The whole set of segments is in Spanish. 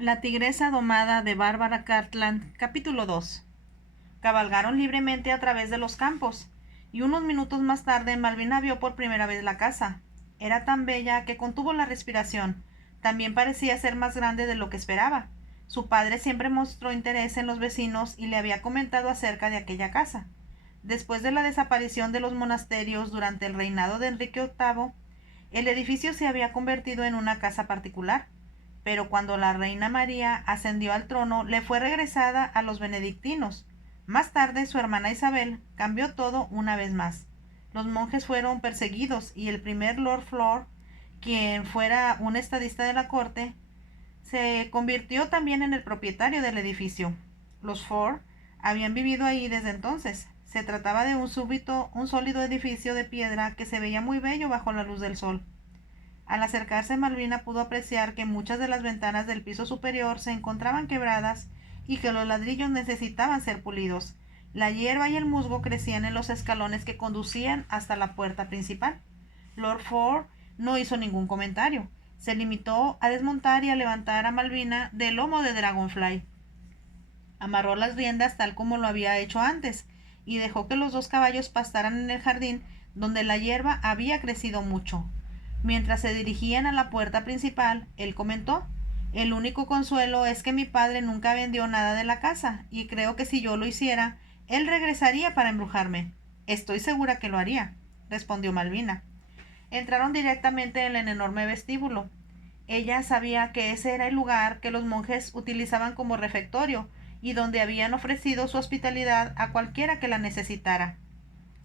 La tigresa domada de Bárbara Cartland, capítulo 2. Cabalgaron libremente a través de los campos, y unos minutos más tarde Malvina vio por primera vez la casa. Era tan bella que contuvo la respiración. También parecía ser más grande de lo que esperaba. Su padre siempre mostró interés en los vecinos y le había comentado acerca de aquella casa. Después de la desaparición de los monasterios durante el reinado de Enrique VIII, el edificio se había convertido en una casa particular, pero cuando la reina María ascendió al trono le fue regresada a los benedictinos. Más tarde su hermana Isabel cambió todo una vez más. Los monjes fueron perseguidos y el primer Lord Flor, quien fuera un estadista de la corte, se convirtió también en el propietario del edificio. Los Ford habían vivido ahí desde entonces. Se trataba de un sólido edificio de piedra que se veía muy bello bajo la luz del sol. Al acercarse Malvina pudo apreciar que muchas de las ventanas del piso superior se encontraban quebradas y que los ladrillos necesitaban ser pulidos. La hierba y el musgo crecían en los escalones que conducían hasta la puerta principal. Lord Ford no hizo ningún comentario. Se limitó a desmontar y a levantar a Malvina del lomo de Dragonfly. Amarró las riendas tal como lo había hecho antes y dejó que los dos caballos pastaran en el jardín donde la hierba había crecido mucho. Mientras se dirigían a la puerta principal, él comentó: «El único consuelo es que mi padre nunca vendió nada de la casa, y creo que si yo lo hiciera, él regresaría para embrujarme». «Estoy segura que lo haría», respondió Malvina. Entraron directamente en el enorme vestíbulo. Ella sabía que ese era el lugar que los monjes utilizaban como refectorio y donde habían ofrecido su hospitalidad a cualquiera que la necesitara.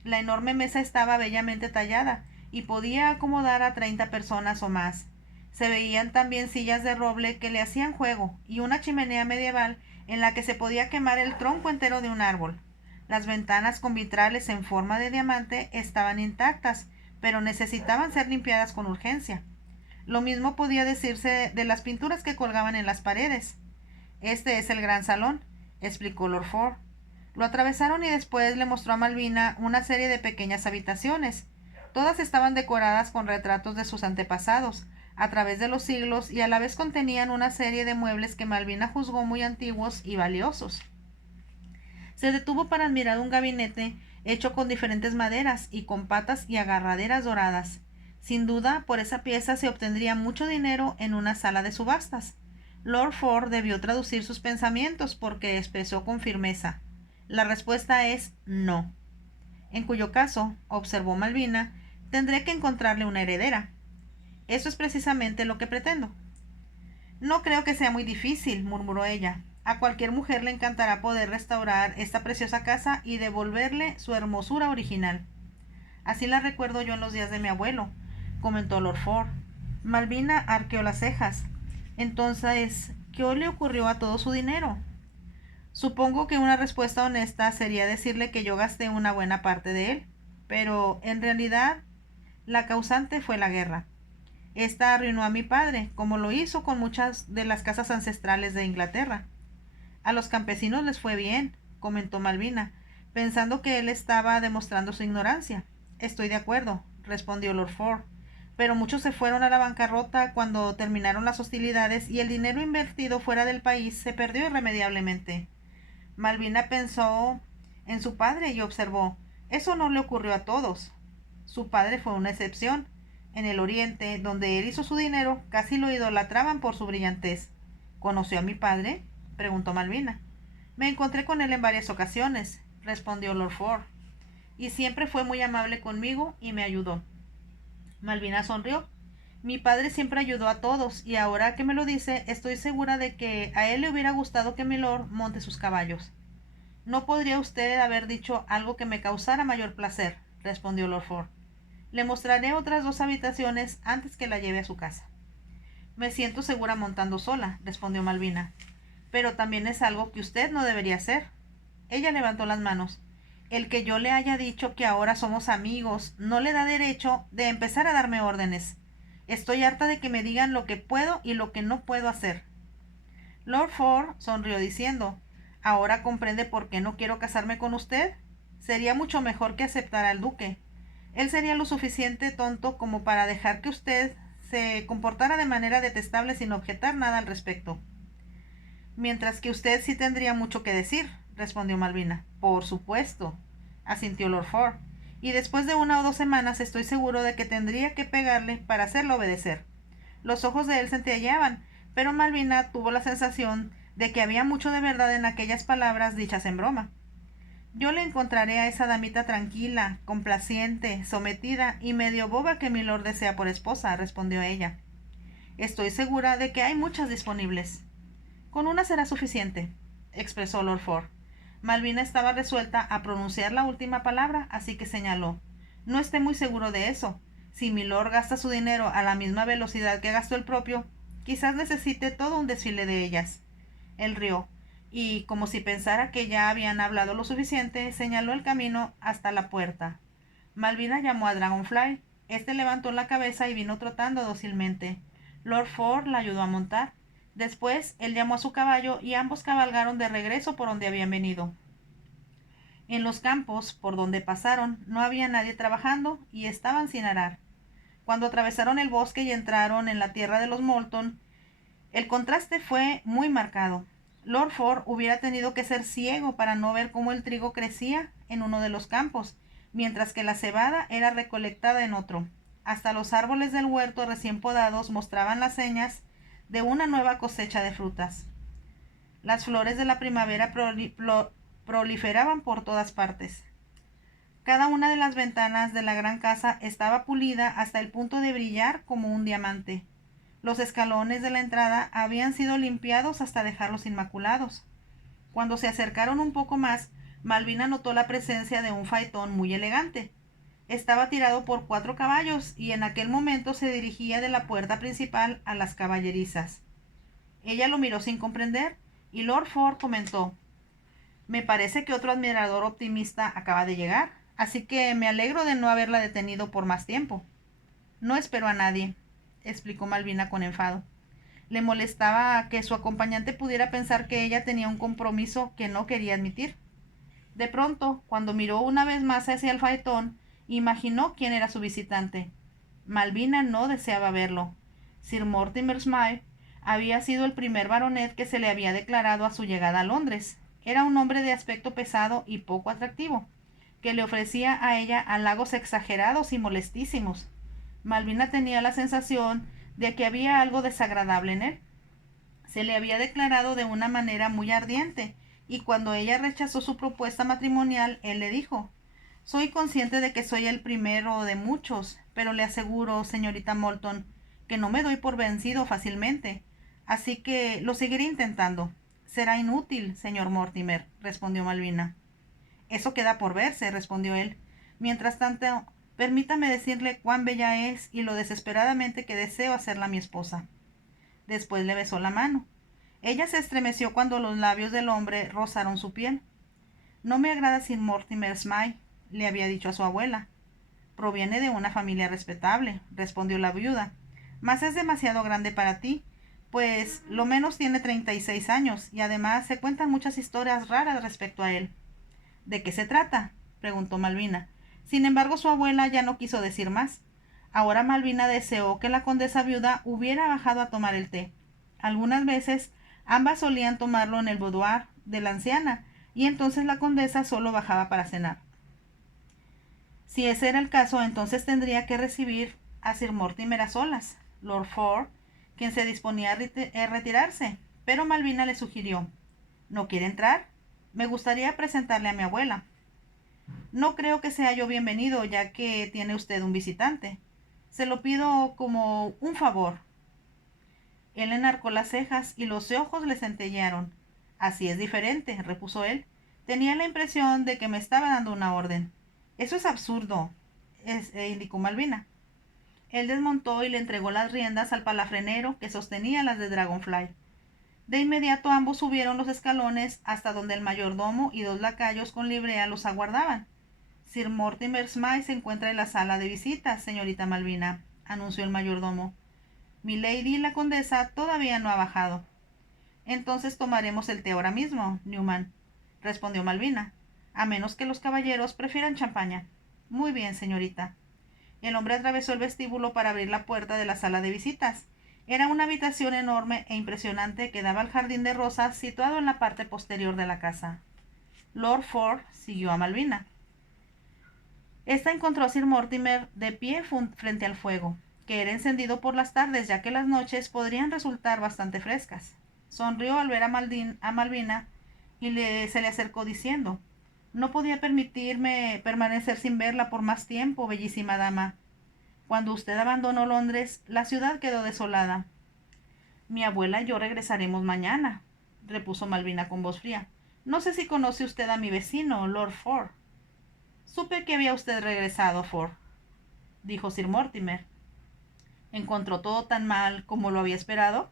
La enorme mesa estaba bellamente tallada y podía acomodar a 30 personas o más. Se veían también sillas de roble que le hacían juego y una chimenea medieval en la que se podía quemar el tronco entero de un árbol. Las ventanas con vitrales en forma de diamante estaban intactas, pero necesitaban ser limpiadas con urgencia. Lo mismo podía decirse de las pinturas que colgaban en las paredes. «Este es el gran salón», explicó Lord Ford. Lo atravesaron y después le mostró a Malvina una serie de pequeñas habitaciones. Todas estaban decoradas con retratos de sus antepasados, a través de los siglos, y a la vez contenían una serie de muebles que Malvina juzgó muy antiguos y valiosos. Se detuvo para admirar un gabinete hecho con diferentes maderas y con patas y agarraderas doradas. Sin duda, por esa pieza se obtendría mucho dinero en una sala de subastas. Lord Ford debió traducir sus pensamientos porque expresó con firmeza: «La respuesta es no. En cuyo caso», observó Malvina, «tendré que encontrarle una heredera». «Eso es precisamente lo que pretendo». «No creo que sea muy difícil», murmuró ella. «A cualquier mujer le encantará poder restaurar esta preciosa casa y devolverle su hermosura original». «Así la recuerdo yo en los días de mi abuelo», comentó Lord Ford. Malvina arqueó las cejas. «Entonces, ¿qué le ocurrió a todo su dinero?» «Supongo que una respuesta honesta sería decirle que yo gasté una buena parte de él, pero en realidad la causante fue la guerra. Esta arruinó a mi padre, como lo hizo con muchas de las casas ancestrales de Inglaterra». «A los campesinos les fue bien», comentó Malvina, pensando que él estaba demostrando su ignorancia. «Estoy de acuerdo», respondió Lord Ford, «pero muchos se fueron a la bancarrota cuando terminaron las hostilidades y el dinero invertido fuera del país se perdió irremediablemente». Malvina pensó en su padre y observó: «Eso no le ocurrió a todos. Su padre fue una excepción. En el Oriente, donde él hizo su dinero, casi lo idolatraban por su brillantez». «¿Conoció a mi padre?», preguntó Malvina. «Me encontré con él en varias ocasiones», respondió Lord Ford, «y siempre fue muy amable conmigo y me ayudó». Malvina sonrió. «Mi padre siempre ayudó a todos, y ahora que me lo dice, estoy segura de que a él le hubiera gustado que Milord monte sus caballos». «No podría usted haber dicho algo que me causara mayor placer», respondió Lord Ford. «Le mostraré otras 2 habitaciones antes que la lleve a su casa». «Me siento segura montando sola», respondió Malvina. «Pero también es algo que usted no debería hacer». Ella levantó las manos. «El que yo le haya dicho que ahora somos amigos no le da derecho de empezar a darme órdenes. Estoy harta de que me digan lo que puedo y lo que no puedo hacer». Lord Ford sonrió diciendo: «¿Ahora comprende por qué no quiero casarme con usted? Sería mucho mejor que aceptara al duque. Él sería lo suficiente tonto como para dejar que usted se comportara de manera detestable sin objetar nada al respecto». Mientras que usted sí tendría mucho que decir, respondió Malvina. Por supuesto, asintió Lord Ford. Y después de 1 o 2 semanas estoy seguro de que tendría que pegarle para hacerlo obedecer. Los ojos de él centelleaban, pero Malvina tuvo la sensación de que había mucho de verdad en aquellas palabras dichas en broma. Yo le encontraré a esa damita tranquila, complaciente, sometida y medio boba que milord desea por esposa, respondió ella. Estoy segura de que hay muchas disponibles. Con una será suficiente, expresó Lord Ford. Malvina estaba resuelta a pronunciar la última palabra, así que señaló. No esté muy seguro de eso. Si milord gasta su dinero a la misma velocidad que gastó el propio, quizás necesite todo un desfile de ellas. Él rió, y, como si pensara que ya habían hablado lo suficiente, señaló el camino hasta la puerta. Malvina llamó a Dragonfly. Este levantó la cabeza y vino trotando dócilmente. Lord Ford la ayudó a montar. Después él llamó a su caballo y ambos cabalgaron de regreso por donde habían venido. En los campos por donde pasaron no había nadie trabajando y estaban sin arar. Cuando atravesaron el bosque y entraron en la tierra de los Moulton, el contraste fue muy marcado. Lord Ford hubiera tenido que ser ciego para no ver cómo el trigo crecía en uno de los campos, mientras que la cebada era recolectada en otro. Hasta los árboles del huerto recién podados mostraban las señas de una nueva cosecha de frutas. Las flores de la primavera proliferaban por todas partes. Cada una de las ventanas de la gran casa estaba pulida hasta el punto de brillar como un diamante. Los escalones de la entrada habían sido limpiados hasta dejarlos inmaculados. Cuando se acercaron un poco más, Malvina notó la presencia de un faetón muy elegante. Estaba tirado por 4 caballos y en aquel momento se dirigía de la puerta principal a las caballerizas. Ella lo miró sin comprender y Lord Ford comentó: Me parece que otro admirador optimista acaba de llegar, así que me alegro de no haberla detenido por más tiempo. No espero a nadie, explicó Malvina con enfado. Le molestaba que su acompañante pudiera pensar que ella tenía un compromiso que no quería admitir. De pronto, cuando miró una vez más hacia el faetón, imaginó quién era su visitante. Malvina no deseaba verlo. Sir Mortimer Smythe había sido el primer baronet que se le había declarado a su llegada a Londres. Era un hombre de aspecto pesado y poco atractivo, que le ofrecía a ella halagos exagerados y molestísimos. Malvina tenía la sensación de que había algo desagradable en él. Se le había declarado de una manera muy ardiente, y cuando ella rechazó su propuesta matrimonial, él le dijo: Soy consciente de que soy el primero de muchos, pero le aseguro, señorita Moulton, que no me doy por vencido fácilmente, así que lo seguiré intentando. Será inútil, señor Mortimer, respondió Malvina. Eso queda por verse, respondió él. Mientras tanto, permítame decirle cuán bella es y lo desesperadamente que deseo hacerla mi esposa. Después le besó la mano. Ella se estremeció cuando los labios del hombre rozaron su piel. No me agrada Sir Mortimer Smythe, le había dicho a su abuela. Proviene de una familia respetable, respondió la viuda, mas es demasiado grande para ti, pues lo menos tiene 36 años y además se cuentan muchas historias raras respecto a él. ¿De qué se trata?, preguntó Malvina. Sin embargo, su abuela ya no quiso decir más. Ahora Malvina deseó que la condesa viuda hubiera bajado a tomar el té. Algunas veces ambas solían tomarlo en el boudoir de la anciana, y entonces la condesa solo bajaba para cenar. Si ese era el caso, entonces tendría que recibir a Sir Mortimer a solas. Lord Ford, quien se disponía a retirarse, pero Malvina le sugirió: ¿No quiere entrar? Me gustaría presentarle a mi abuela. No creo que sea yo bienvenido, ya que tiene usted un visitante. Se lo pido como un favor. Él enarcó las cejas y los ojos le centellearon. Así es diferente, repuso él. Tenía la impresión de que me estaba dando una orden. Eso es absurdo, indicó Malvina. Él desmontó y le entregó las riendas al palafrenero que sostenía las de Dragonfly. De inmediato ambos subieron los escalones hasta donde el mayordomo y 2 lacayos con librea los aguardaban. Sir Mortimer Smythe se encuentra en la sala de visitas, señorita Malvina, anunció el mayordomo. Milady, la condesa, todavía no ha bajado. Entonces tomaremos el té ahora mismo, Newman, respondió Malvina, a menos que los caballeros prefieran champaña. Muy bien, señorita. El hombre atravesó el vestíbulo para abrir la puerta de la sala de visitas, Era una habitación enorme e impresionante que daba al jardín de rosas situado en la parte posterior de la casa. Lord Ford siguió a Malvina. Esta encontró a Sir Mortimer de pie frente al fuego, que era encendido por las tardes, ya que las noches podrían resultar bastante frescas. Sonrió al ver a Malvina y se le acercó diciendo: «No podía permitirme permanecer sin verla por más tiempo, bellísima dama. Cuando usted abandonó Londres, la ciudad quedó desolada». «Mi abuela y yo regresaremos mañana», repuso Malvina con voz fría. «No sé si conoce usted a mi vecino, Lord Ford». «Supe que había usted regresado, Ford», dijo Sir Mortimer. «¿Encontró todo tan mal como lo había esperado?»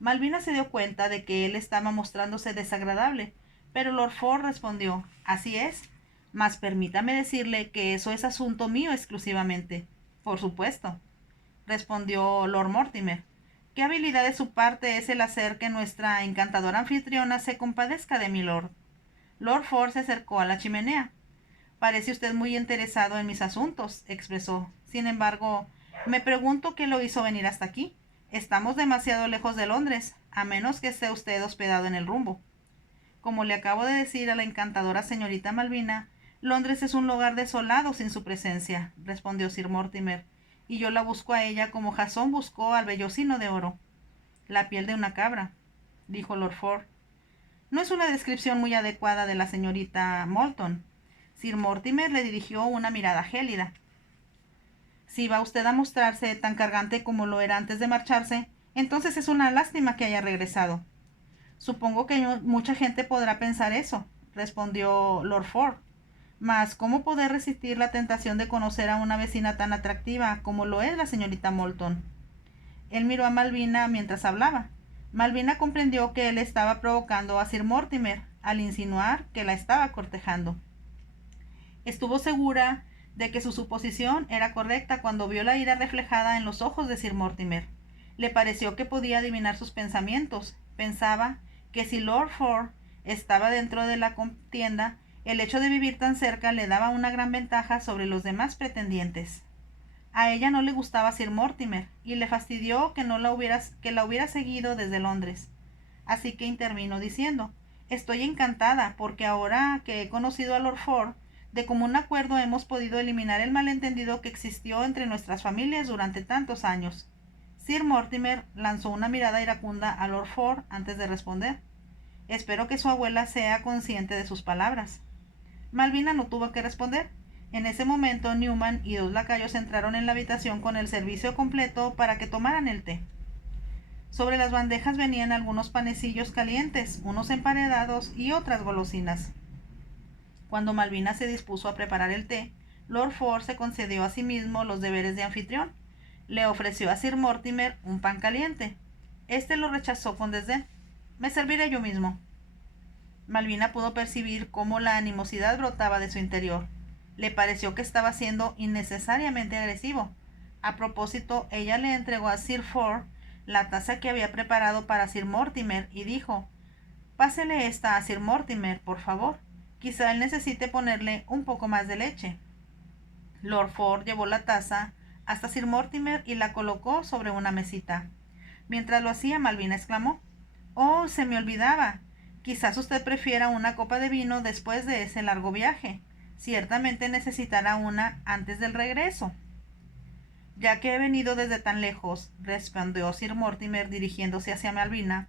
Malvina se dio cuenta de que él estaba mostrándose desagradable, pero Lord Ford respondió: «Así es, mas permítame decirle que eso es asunto mío exclusivamente». «Por supuesto», respondió Lord Mortimer. «Qué habilidad de su parte es el hacer que nuestra encantadora anfitriona se compadezca de mi lord». Lord Ford se acercó a la chimenea. «Parece usted muy interesado en mis asuntos», expresó. «Sin embargo, me pregunto qué lo hizo venir hasta aquí. Estamos demasiado lejos de Londres, a menos que esté usted hospedado en el Rumbo». «Como le acabo de decir a la encantadora señorita Malvina, Londres es un lugar desolado sin su presencia», respondió Sir Mortimer, «y yo la busco a ella como Jasón buscó al vellocino de oro». «La piel de una cabra», dijo Lord Ford. «No es una descripción muy adecuada de la señorita Moulton». Sir Mortimer le dirigió una mirada gélida. «Si va usted a mostrarse tan cargante como lo era antes de marcharse, entonces es una lástima que haya regresado». «Supongo que mucha gente podrá pensar eso», respondió Lord Ford. «Mas ¿cómo poder resistir la tentación de conocer a una vecina tan atractiva como lo es la señorita Moulton?» Él miró a Malvina mientras hablaba. Malvina comprendió que él estaba provocando a Sir Mortimer al insinuar que la estaba cortejando. Estuvo segura de que su suposición era correcta cuando vio la ira reflejada en los ojos de Sir Mortimer. Le pareció que podía adivinar sus pensamientos. Pensaba que si Lord Ford estaba dentro de la contienda, el hecho de vivir tan cerca le daba una gran ventaja sobre los demás pretendientes. A ella no le gustaba Sir Mortimer, y le fastidió que la hubiera seguido desde Londres. Así que intervino diciendo: «Estoy encantada, porque ahora que he conocido a Lord Ford, de común acuerdo hemos podido eliminar el malentendido que existió entre nuestras familias durante tantos años». Sir Mortimer lanzó una mirada iracunda a Lord Ford antes de responder. «Espero que su abuela sea consciente de sus palabras». Malvina no tuvo que responder. En ese momento Newman y dos lacayos entraron en la habitación con el servicio completo para que tomaran el té. Sobre las bandejas venían algunos panecillos calientes, unos emparedados y otras golosinas. Cuando Malvina se dispuso a preparar el té, Lord Ford se concedió a sí mismo los deberes de anfitrión. Le ofreció a Sir Mortimer un pan caliente. Este lo rechazó con desdén. «Me serviré yo mismo». Malvina pudo percibir cómo la animosidad brotaba de su interior. Le pareció que estaba siendo innecesariamente agresivo. A propósito, ella le entregó a Sir Ford la taza que había preparado para Sir Mortimer y dijo: «Pásele esta a Sir Mortimer, por favor. Quizá él necesite ponerle un poco más de leche». Lord Ford llevó la taza hasta Sir Mortimer y la colocó sobre una mesita. Mientras lo hacía, Malvina exclamó: «Oh, se me olvidaba. Quizás usted prefiera una copa de vino después de ese largo viaje. Ciertamente necesitará una antes del regreso». «Ya que he venido desde tan lejos», respondió Sir Mortimer dirigiéndose hacia Malvina,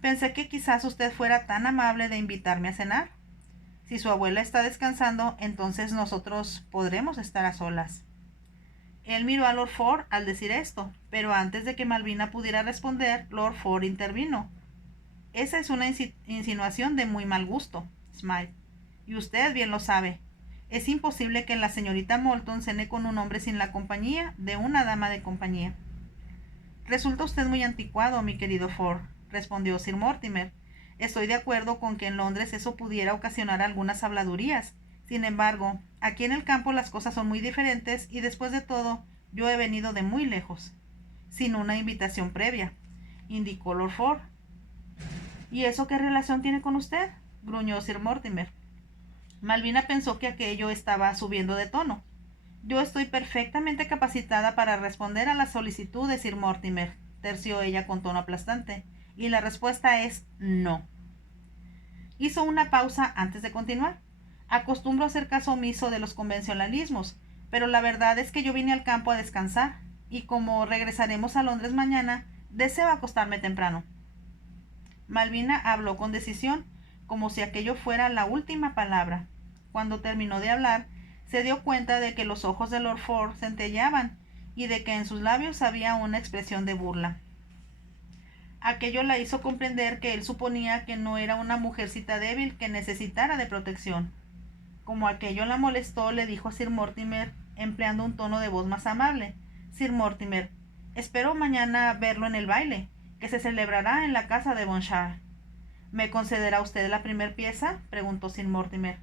«pensé que quizás usted fuera tan amable de invitarme a cenar. Si su abuela está descansando, entonces nosotros podremos estar a solas». Él miró a Lord Ford al decir esto, pero antes de que Malvina pudiera responder, Lord Ford intervino. «Esa es una insinuación de muy mal gusto, Smythe, y usted bien lo sabe. Es imposible que la señorita Moulton cene con un hombre sin la compañía de una dama de compañía». «Resulta usted muy anticuado, mi querido Ford», respondió Sir Mortimer. «Estoy de acuerdo con que en Londres eso pudiera ocasionar algunas habladurías. Sin embargo, aquí en el campo las cosas son muy diferentes y después de todo, yo he venido de muy lejos». «Sin una invitación previa», indicó Lord Ford. «¿Y eso qué relación tiene con usted?», gruñó Sir Mortimer. Malvina pensó que aquello estaba subiendo de tono. Yo estoy perfectamente capacitada para responder a la solicitud de Sir Mortimer, terció ella con tono aplastante, y la respuesta es no. Hizo una pausa antes de continuar. Acostumbro a hacer caso omiso de los convencionalismos, pero la verdad es que yo vine al campo a descansar, y como regresaremos a Londres mañana, deseo acostarme temprano. Malvina habló con decisión, como si aquello fuera la última palabra. Cuando terminó de hablar, se dio cuenta de que los ojos de Lord Ford centelleaban y de que en sus labios había una expresión de burla. Aquello la hizo comprender que él suponía que no era una mujercita débil que necesitara de protección. Como aquello la molestó, le dijo a Sir Mortimer, empleando un tono de voz más amable: Sir Mortimer, espero mañana verlo en el baile, que se celebrará en la casa de Bonshire. ¿Me concederá usted la primer pieza?, preguntó Sir Mortimer.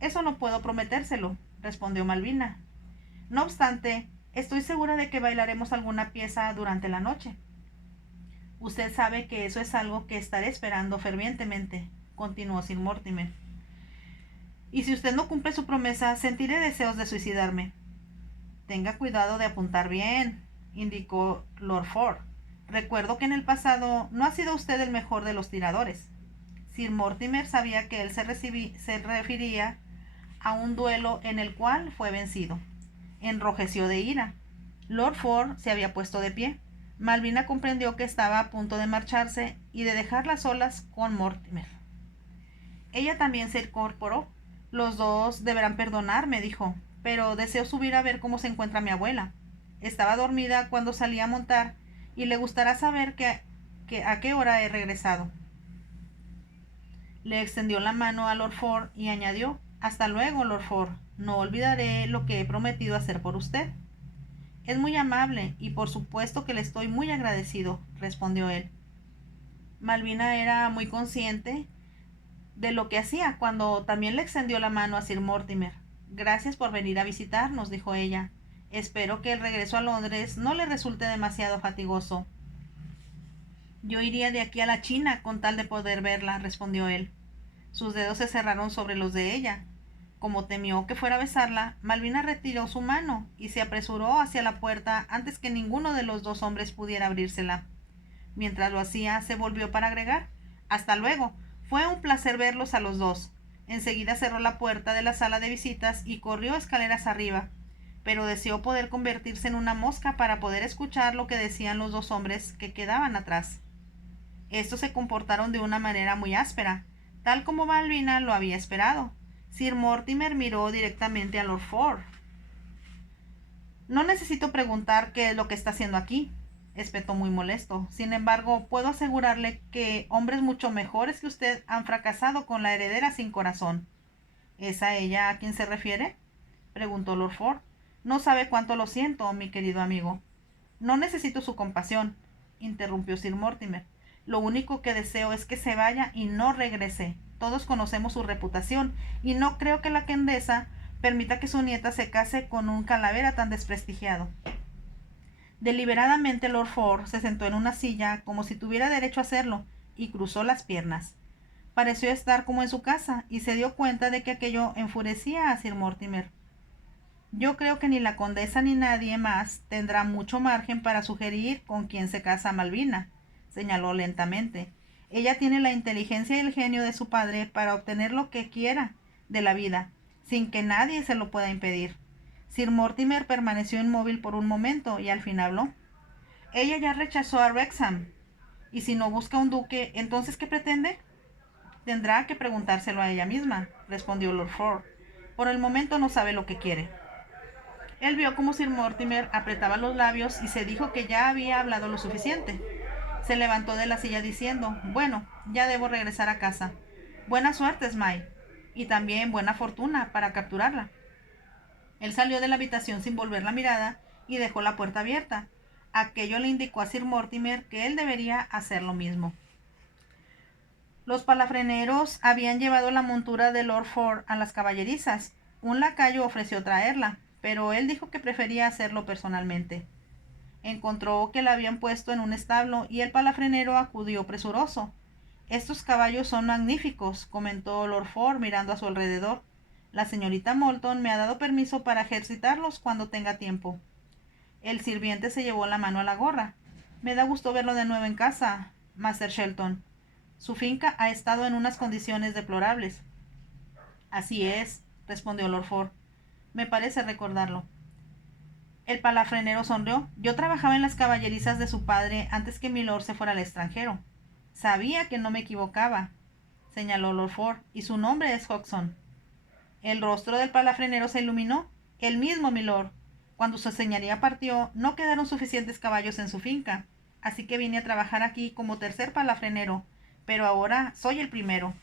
Eso no puedo prometérselo, respondió Malvina. No obstante, estoy segura de que bailaremos alguna pieza durante la noche. Usted sabe que eso es algo que estaré esperando fervientemente, continuó Sir Mortimer. Y si usted no cumple su promesa, sentiré deseos de suicidarme. Tenga cuidado de apuntar bien, indicó Lord Ford. Recuerdo que en el pasado no ha sido usted el mejor de los tiradores. Sir Mortimer sabía que él se refería a un duelo en el cual fue vencido. Enrojeció de ira. Lord Ford se había puesto de pie. Malvina comprendió que estaba a punto de marcharse y de dejarlas solas con Mortimer. Ella también se incorporó. Los dos deberán perdonarme, dijo, pero deseo subir a ver cómo se encuentra mi abuela. Estaba dormida cuando salí a montar y le gustará saber a qué hora he regresado. Le extendió la mano a Lord Ford y añadió: Hasta luego, Lord Ford. No olvidaré lo que he prometido hacer por usted. Es muy amable y por supuesto que le estoy muy agradecido, respondió él. Malvina era muy consciente de lo que hacía cuando también le extendió la mano a Sir Mortimer. Gracias por venir a visitarnos, dijo ella. Espero que el regreso a Londres no le resulte demasiado fatigoso. Yo iría de aquí a la China con tal de poder verla, respondió él. Sus dedos se cerraron sobre los de ella. Como temió que fuera a besarla, Malvina retiró su mano y se apresuró hacia la puerta antes que ninguno de los dos hombres pudiera abrírsela. Mientras lo hacía, se volvió para agregar: Hasta luego. Fue un placer verlos a los dos. Enseguida cerró la puerta de la sala de visitas y corrió escaleras arriba, pero deseó poder convertirse en una mosca para poder escuchar lo que decían los dos hombres que quedaban atrás. Estos se comportaron de una manera muy áspera, tal como Malvina lo había esperado. Sir Mortimer miró directamente a Lord Ford. No necesito preguntar qué es lo que está haciendo aquí, espetó muy molesto. Sin embargo, puedo asegurarle que hombres mucho mejores que usted han fracasado con la heredera sin corazón. ¿Es a ella a quien se refiere?, preguntó Lord Ford. No sabe cuánto lo siento, mi querido amigo. No necesito su compasión, interrumpió Sir Mortimer. Lo único que deseo es que se vaya y no regrese. Todos conocemos su reputación, y no creo que la condesa permita que su nieta se case con un calavera tan desprestigiado. Deliberadamente Lord Ford se sentó en una silla como si tuviera derecho a hacerlo y cruzó las piernas. Pareció estar como en su casa y se dio cuenta de que aquello enfurecía a Sir Mortimer. Yo creo que ni la condesa ni nadie más tendrá mucho margen para sugerir con quién se casa Malvina, señaló lentamente. Ella tiene la inteligencia y el genio de su padre para obtener lo que quiera de la vida, sin que nadie se lo pueda impedir. Sir Mortimer permaneció inmóvil por un momento y al fin habló. Ella ya rechazó a Wrexham, y si no busca un duque, ¿entonces qué pretende? Tendrá que preguntárselo a ella misma, respondió Lord Ford. Por el momento no sabe lo que quiere. Él vio cómo Sir Mortimer apretaba los labios y se dijo que ya había hablado lo suficiente. Se levantó de la silla diciendo: Bueno, ya debo regresar a casa. Buena suerte, Smile, y también buena fortuna para capturarla. Él salió de la habitación sin volver la mirada y dejó la puerta abierta. Aquello le indicó a Sir Mortimer que él debería hacer lo mismo. Los palafreneros habían llevado la montura de Lord Ford a las caballerizas. Un lacayo ofreció traerla, pero él dijo que prefería hacerlo personalmente. Encontró que la habían puesto en un establo y el palafrenero acudió presuroso. Estos caballos son magníficos, comentó Lord Ford mirando a su alrededor. La señorita Moulton me ha dado permiso para ejercitarlos cuando tenga tiempo. El sirviente se llevó la mano a la gorra. Me da gusto verlo de nuevo en casa, Master Shelton. Su finca ha estado en unas condiciones deplorables. Así es, respondió Lord Ford. Me parece recordarlo. El palafrenero sonrió. Yo trabajaba en las caballerizas de su padre antes que milord se fuera al extranjero. Sabía que no me equivocaba, señaló Lord Ford, y su nombre es Hodgson. El rostro del palafrenero se iluminó. El mismo, milord. Cuando su señoría partió, no quedaron suficientes caballos en su finca, así que vine a trabajar aquí como tercer palafrenero, pero ahora soy el primero.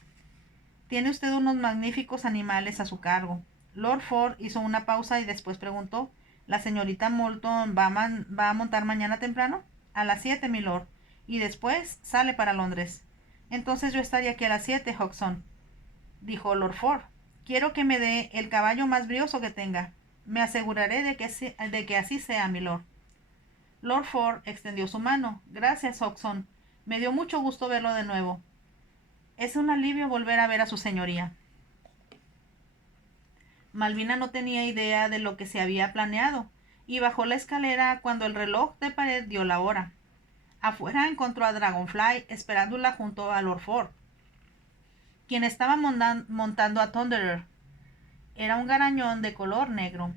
Tiene usted unos magníficos animales a su cargo. Lord Ford hizo una pausa y después preguntó, ¿la señorita Moulton va a montar mañana temprano? A las 7, milord, y después sale para Londres. Entonces yo estaría aquí a las 7, Hodgson, dijo Lord Ford. Quiero que me dé el caballo más brioso que tenga. Me aseguraré de que así sea, milord. Lord Ford extendió su mano. Gracias, Hodgson. Me dio mucho gusto verlo de nuevo. Es un alivio volver a ver a su señoría. Malvina no tenía idea de lo que se había planeado y bajó la escalera cuando el reloj de pared dio la hora. Afuera encontró a Dragonfly esperándola junto a Lord Ford, quien estaba montando a Thunderer. Era un garañón de color negro.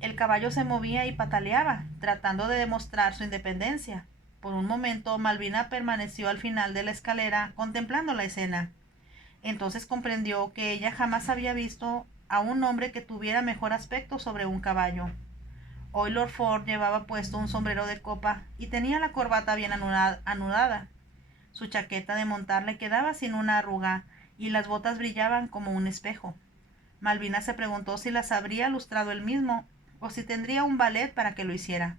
El caballo se movía y pataleaba, tratando de demostrar su independencia. Por un momento, Malvina permaneció al final de la escalera contemplando la escena. Entonces comprendió que ella jamás había visto a un hombre que tuviera mejor aspecto sobre un caballo. Hoy Lord Ford llevaba puesto un sombrero de copa y tenía la corbata bien anudada. Su chaqueta de montar le quedaba sin una arruga y las botas brillaban como un espejo. Malvina se preguntó si las habría lustrado él mismo o si tendría un valet para que lo hiciera.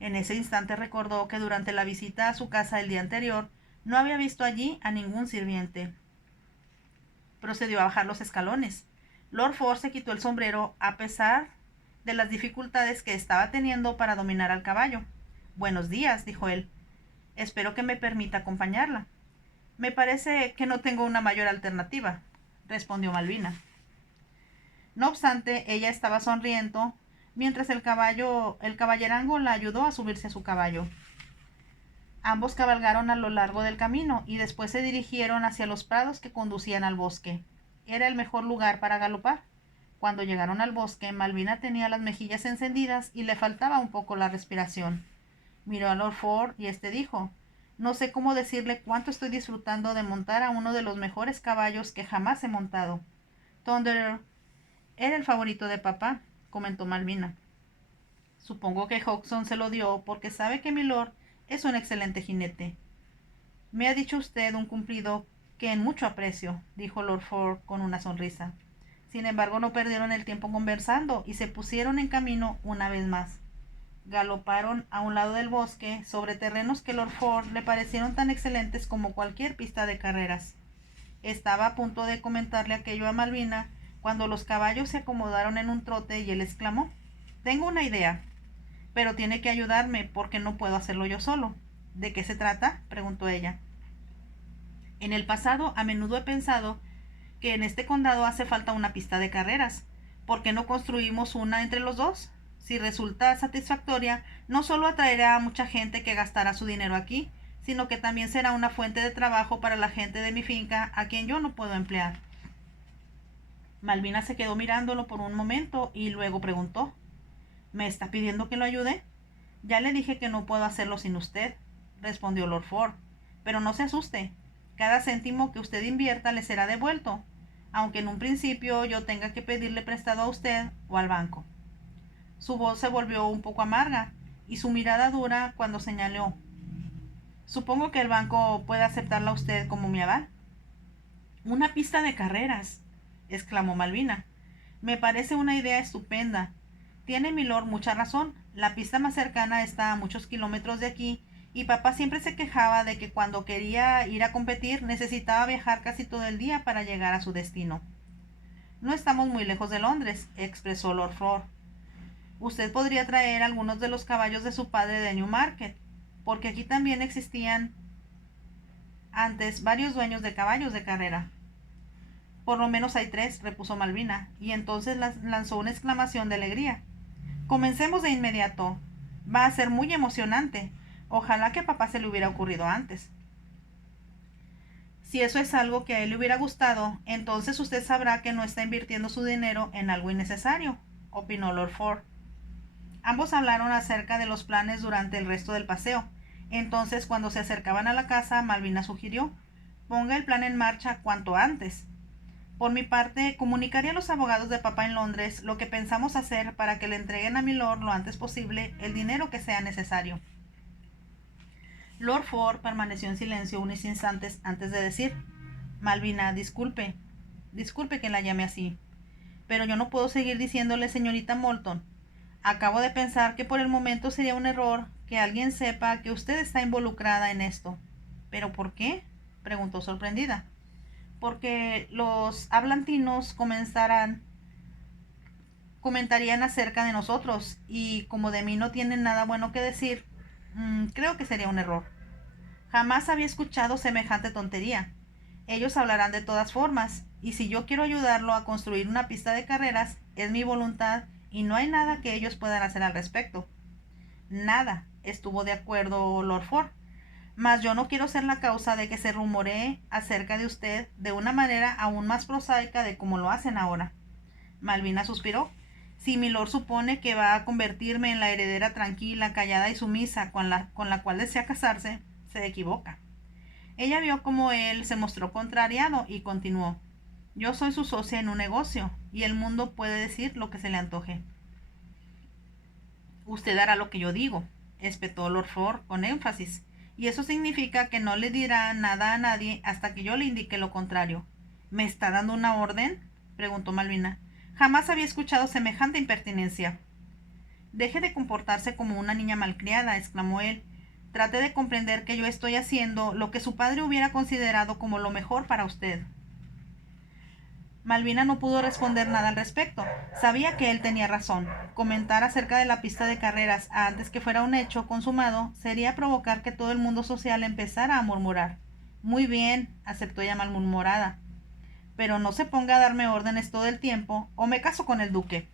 En ese instante recordó que durante la visita a su casa el día anterior no había visto allí a ningún sirviente. Procedió a bajar los escalones. Lord Ford se quitó el sombrero a pesar de las dificultades que estaba teniendo para dominar al caballo. Buenos días, dijo él. Espero que me permita acompañarla. Me parece que no tengo una mayor alternativa, respondió Malvina. No obstante, ella estaba sonriendo mientras el caballerango la ayudó a subirse a su caballo. Ambos cabalgaron a lo largo del camino y después se dirigieron hacia los prados que conducían al bosque. Era el mejor lugar para galopar. Cuando llegaron al bosque, Malvina tenía las mejillas encendidas y le faltaba un poco la respiración. Miró a Lord Ford y éste dijo, no sé cómo decirle cuánto estoy disfrutando de montar a uno de los mejores caballos que jamás he montado. Thunderer era el favorito de papá, comentó Malvina. Supongo que Hodgson se lo dio porque sabe que milord es un excelente jinete. Me ha dicho usted un cumplido que en mucho aprecio, dijo Lord Ford con una sonrisa. Sin embargo, no perdieron el tiempo conversando y se pusieron en camino una vez más. Galoparon a un lado del bosque sobre terrenos que Lord Ford le parecieron tan excelentes como cualquier pista de carreras. Estaba a punto de comentarle aquello a Malvina cuando los caballos se acomodaron en un trote y él exclamó, «Tengo una idea, pero tiene que ayudarme porque no puedo hacerlo yo solo». «¿De qué se trata?», preguntó ella. «En el pasado a menudo he pensado que en este condado hace falta una pista de carreras. ¿Por qué no construimos una entre los dos? Si resulta satisfactoria, no solo atraerá a mucha gente que gastará su dinero aquí, sino que también será una fuente de trabajo para la gente de mi finca a quien yo no puedo emplear». Malvina se quedó mirándolo por un momento y luego preguntó, «¿Me está pidiendo que lo ayude?» «Ya le dije que no puedo hacerlo sin usted», respondió Lord Ford, «pero no se asuste. Cada céntimo que usted invierta le será devuelto, aunque en un principio yo tenga que pedirle prestado a usted o al banco». Su voz se volvió un poco amarga y su mirada dura cuando señaló, «Supongo que el banco puede aceptarla a usted como mi aval». «Una pista de carreras», exclamó Malvina. «Me parece una idea estupenda. Tiene milord mucha razón. La pista más cercana está a muchos kilómetros de aquí y papá siempre se quejaba de que cuando quería ir a competir necesitaba viajar casi todo el día para llegar a su destino». «No estamos muy lejos de Londres», expresó Lord Ford. «Usted podría traer algunos de los caballos de su padre de Newmarket, porque aquí también existían antes varios dueños de caballos de carrera». Por lo menos hay 3, repuso Malvina, y entonces lanzó una exclamación de alegría. Comencemos de inmediato. Va a ser muy emocionante. Ojalá que a papá se le hubiera ocurrido antes. Si eso es algo que a él le hubiera gustado, entonces usted sabrá que no está invirtiendo su dinero en algo innecesario, opinó Lord Ford. Ambos hablaron acerca de los planes durante el resto del paseo. Entonces, cuando se acercaban a la casa, Malvina sugirió: ponga el plan en marcha cuanto antes. Por mi parte, comunicaré a los abogados de papá en Londres lo que pensamos hacer para que le entreguen a Milord lo antes posible el dinero que sea necesario. Lord Ford permaneció en silencio unos instantes antes de decir: Malvina, disculpe que la llame así, pero yo no puedo seguir diciéndole señorita Moulton. Acabo de pensar que por el momento sería un error que alguien sepa que usted está involucrada en esto. ¿Pero por qué?, preguntó sorprendida. Porque los hablantinos comentarían acerca de nosotros, y como de mí no tienen nada bueno que decir, creo que sería un error. Jamás había escuchado semejante tontería. Ellos hablarán de todas formas, y si yo quiero ayudarlo a construir una pista de carreras, es mi voluntad y no hay nada que ellos puedan hacer al respecto. Nada, estuvo de acuerdo Lord Ford. Mas yo no quiero ser la causa de que se rumoree acerca de usted de una manera aún más prosaica de como lo hacen ahora. Malvina suspiró. Si Milord supone que va a convertirme en la heredera tranquila, callada y sumisa con la cual desea casarse, se equivoca. Ella vio cómo él se mostró contrariado y continuó: yo soy su socia en un negocio, y el mundo puede decir lo que se le antoje. Usted hará lo que yo digo, espetó Lord Ford con énfasis, y eso significa que no le dirá nada a nadie hasta que yo le indique lo contrario. ¿Me está dando una orden?, preguntó Malvina. Jamás había escuchado semejante impertinencia. Deje de comportarse como una niña malcriada, exclamó él. Trate de comprender que yo estoy haciendo lo que su padre hubiera considerado como lo mejor para usted. Malvina no pudo responder nada al respecto. Sabía que él tenía razón. Comentar acerca de la pista de carreras antes que fuera un hecho consumado sería provocar que todo el mundo social empezara a murmurar. Muy bien, aceptó ella malhumorada. Pero no se ponga a darme órdenes todo el tiempo, o me caso con el duque.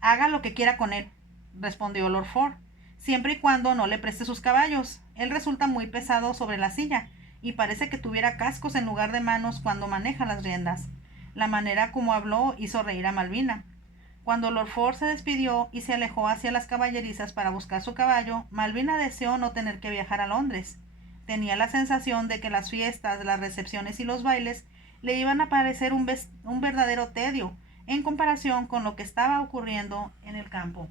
Haga lo que quiera con él, respondió Lord Ford, siempre y cuando no le preste sus caballos. Él resulta muy pesado sobre la silla, y parece que tuviera cascos en lugar de manos cuando maneja las riendas. La manera como habló hizo reír a Malvina. Cuando Lord Ford se despidió y se alejó hacia las caballerizas para buscar su caballo, Malvina deseó no tener que viajar a Londres. Tenía la sensación de que las fiestas, las recepciones y los bailes le iban a parecer un verdadero tedio en comparación con lo que estaba ocurriendo en el campo.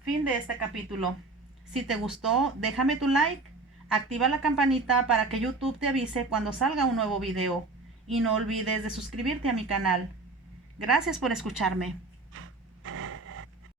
Fin de este capítulo. Si te gustó, déjame tu like, activa la campanita para que YouTube te avise cuando salga un nuevo video y no olvides de suscribirte a mi canal. Gracias por escucharme.